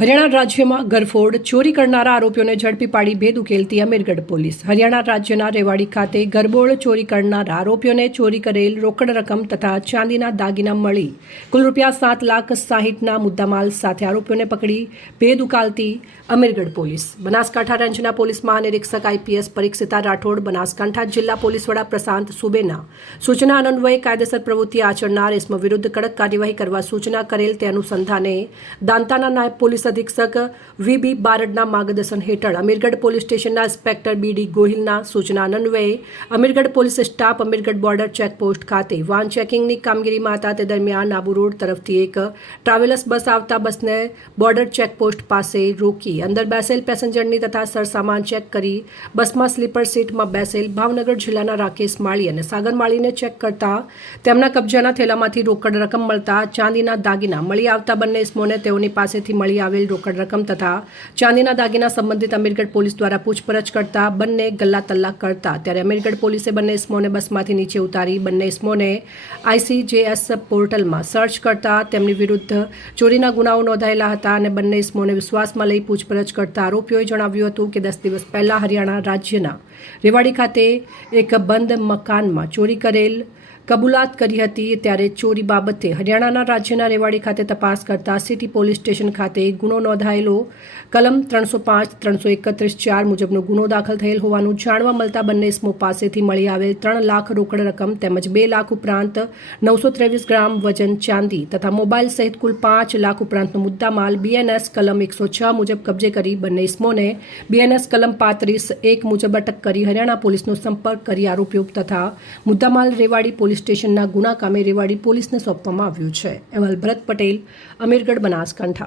હરિયાણા રાજ્યમાં ગરફોડ ચોરી કરનારા આરોપીઓને ઝડપી પાડી ભેદ ઉકેલતી અમીરગઢ પોલીસ. હરિયાણા રાજ્યના રેવાડી ખાતે ગરબોળ ચોરી કરનારા આરોપીઓને ચોરી કરેલ રોકડ રકમ તથા ચાંદીના દાગીના મળી કુલ ₹7,60,000ના મુદ્દામાલ સાથે આરોપીઓને પકડી ભેદ ઉકેલતી અમીરગઢ પોલીસ. બનાસકાંઠા રેન્જના પોલીસ મહાનિરીક્ષક IPS પરીક્ષિતા રાઠોડ, બનાસકાંઠા જિલ્લા પોલીસ વડા પ્રશાંત સુબેના સૂચના અન્વયે કાયદેસર પ્રવૃત્તિ આચરનાર ઇસમો વિરુદ્ધ કડક કાર્યવાહી કરવા સૂચના કરેલ તે અનુસંધાને દાંતાના નાયબ પોલીસ અધિક્ષક VB બારડના માર્ગદર્શન હેઠળ અમીરગઢ પોલીસ સ્ટેશનના ઇન્સ્પેક્ટર BD ગોહિલના સૂચના અન્વયે Amirgadh police staff Amirgadh border checkpost ખાતે વાહન ચેકિંગની કામગીરીમાં હતા. તે દરમિયાન આબુ રોડ તરફથી એક ટ્રાવેલર્સ બસ આવતા બસને બોર્ડર ચેકપોસ્ટ પાસે રોકી અંદર બેસેલ પેસેન્જરની તથા સરસામાન ચેક કરી બસમાં સ્લીપર સીટમાં બેસેલ ભાવનગર જિલ્લાના રાકેશ માળી અને સાગર માળીને ચેક કરતા તેમના કબજાના થેલામાંથી રોકડ રકમ મળતા ચાંદીના દાગીના મળી આવતા બંને ઇસમોને તેઓની પાસેથી મળી આવેલ રોકડ રકમ તથા ચાંદીના દાગીના સંબંધિત અમીરગઢ પોલીસ દ્વારા પૂછપરછ કરતા બંને ગલ્લા તલ્લા કરતા ત્યારે અમીરગઢ પોલીસે બંને ઇસમોને બસમાંથી નીચે ઉતારી બંને ઇસમોને ICJS પોર્ટલમાં સર્ચ કરતા તેમની વિરુદ્ધ ચોરીના ગુનાઓ નોંધાયેલા હતા અને બંને ઇસમોને વિશ્વાસમાં લઈ પૂછપરછ કરતા આરોપીઓએ જણાવ્યું હતું કે 10 દિવસ પહેલા હરિયાણા રાજ્યના રેવાડી ખાતે એક બંધ મકાનમાં ચોરી કરેલ કબૂલાત કરી હતી. ત્યારે ચોરી બાબતે હરિયાણાના રાજ્યના રેવાડી ખાતે તપાસ કરતા સિટી પોલીસ સ્ટેશન ખાતે ગુનો નોંધાયેલો કલમ 305, 331(4) મુજબનો ગુનો દાખલ થયેલ હોવાનું જાણવા મળતા બંને ઇસમો પાસેથી મળી આવેલ 3 લાખ રોકડ રકમ તેમજ 2 લાખ ઉપરાંત 923 ગ્રામ વજન ચાંદી તથા મોબાઈલ સહિત કુલ 5 લાખ ઉપરાંતનો મુદ્દામાલ BNS કલમ 106 મુજબ કબજે કરી બંને ઇસમોને BNS કલમ 35(1) મુજબ અટક કરી હરિયાણા પોલીસનો સંપર્ક કરી આરોપીઓ તથા મુદ્દામાલ રેવાડી પોલીસ સ્ટેશનના ગુના કામે રેવાડી પોલીસને સોંપવામાં આવ્યું છે. અહેવાલ ભરત પટેલ, અમીરગઢ, બનાસકાંઠા.